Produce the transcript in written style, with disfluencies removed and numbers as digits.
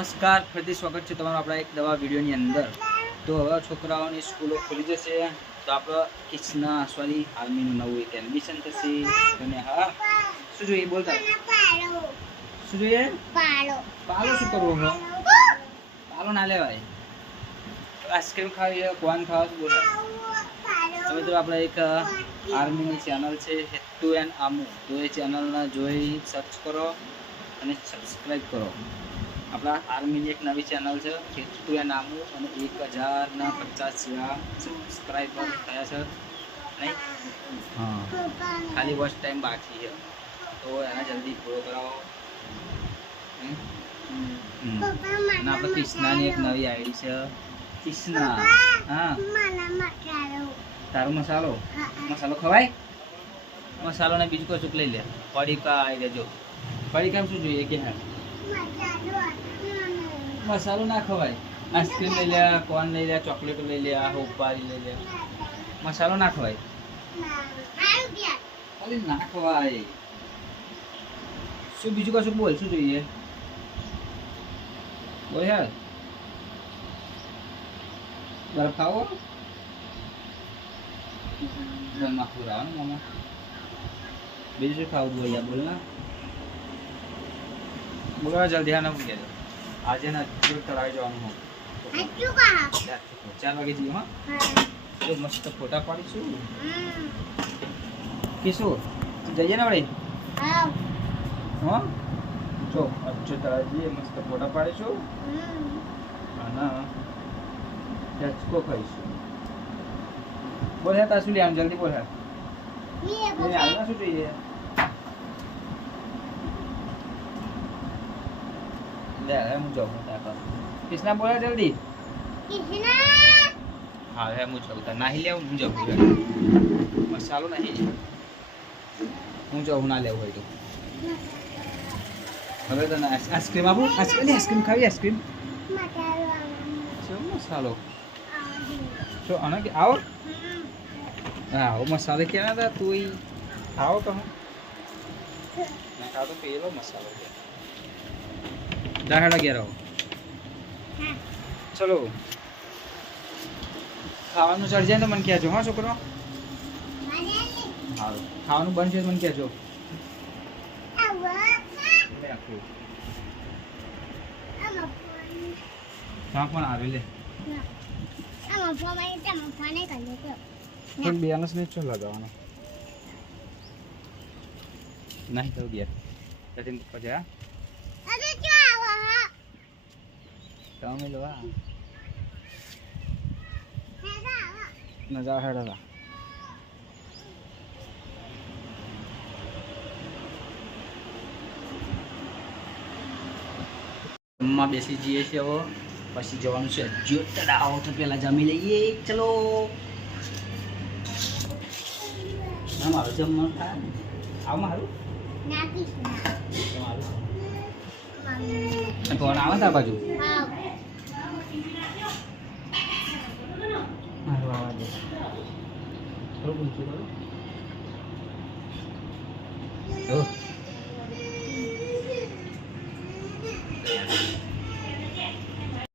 નમસ્કાર, ફરીથી સ્વાગત છે તમારું આપણા એક નવા વિડીયોની અંદર. તો હવે છોકરાઓની સ્કૂલો ખુલી જશે તો આપણે કિડ્સના સોરી આર્મીનું નવું એક એડમિશન થશે. અને હા શું જોઈએ બોલતા શું જોઈએ? પાલો શું કરવો હો? પાલો ના લેવાય. આઈસ્ક્રીમ ખાવી કોણ ખાવા બોલે હવે તો આપણે એક આર્મીની ચેનલ છે હેતુ એન્ડ આમુ, તો એ ચેનલને જોઈ સર્ચ કરો અને સબસ્ક્રાઈબ કરો. આપણા આર્મીની એક નવી ચેનલ છે હેતુ એન્ડ આમુ અને 1050 જેવા સબસ્ક્રાઈબર થયા છે નહીં? હા, ખાલી વોચ ટાઈમ બાકી છે તો એને જલ્દી પૂરો કરાવો. અને આપણે કૃષ્ણાની એક નવી આઈડી છે કૃષ્ણા. હા, તારો મસાલો ખવાય? મસાલો ને બીજું કશું લઈ લે. પડીકા આવી લેજો. પડીકા શું જોઈએ કે હા મસાલો ના ખવાય. આઈસ્ક્રીમ લઈ લે, કોર્ન લઈ લે, ચોકલેટો લઈ લે, હોપારી લઈ લે. મસાલો ના ખવાય. ખાલી ના ખવાય. શું બીજું કશું બોલ, શું જોઈએ બોલ યાર? બરફ ખાવો? ઘરમાં ખવડાવવાનું મામા. બીજું શું ખાવું બોલ યાર, બોલ ના બોલો જલ્દી. હા ના મૂકી દો. આજે ના તળાવે જવાનું હોય 4 વાગે જઈએ. હા તો મસ્ત ફોટા પાડીશું. કીશું જઈએ ને વળી? હા જો અચ્છો તળાવે જઈએ, મસ્ત ફોટા પાડીશું અને હેચકો ખાઈશું. બોલ હે તાર શું લે? જલ્દી બોલ હે. હાલમાં શું જોઈએ? હું જાઉં કિસના બોલા જલ્દી. હા હે હું જાઉં. નાહી લેવું હું જાઉં. મસાલો નહીં હું જાઉં ના લેવું હોય તો. હવે તને આઈસ્ક્રીમ આપું? આઈસ્ક્રીમ ખાવી? આઈસ્ક્રીમ મસાલો શું આનો કે આવો? હા આવો મસાલો ક્યાં હતા તું? આવો કહું ના ખાવ તો પેલો મસાલો છે. દાહડા ગયા રહો. ચલો ખાવાનું ચડી જાય તો મને કહેજો. હા છોકરો, સારું ખાવાનું બનશે તો મને કહેજો. પણ આવે લે પણ બેનસ ને શું લગાવવાનો નહીં તો ગયા સચિન પજા તમે લો નજા હેડા જમવા બેસી જઈએ છીએ. હવે પછી જવાનું છે જો તળાવ, તો પેલા જમી લઈએ. ચલો ના મારું જમવાનું થાય ને આવ મારું ફોન આવે તાર બાજુ મારું આવા દે થોડું પૂછ્યું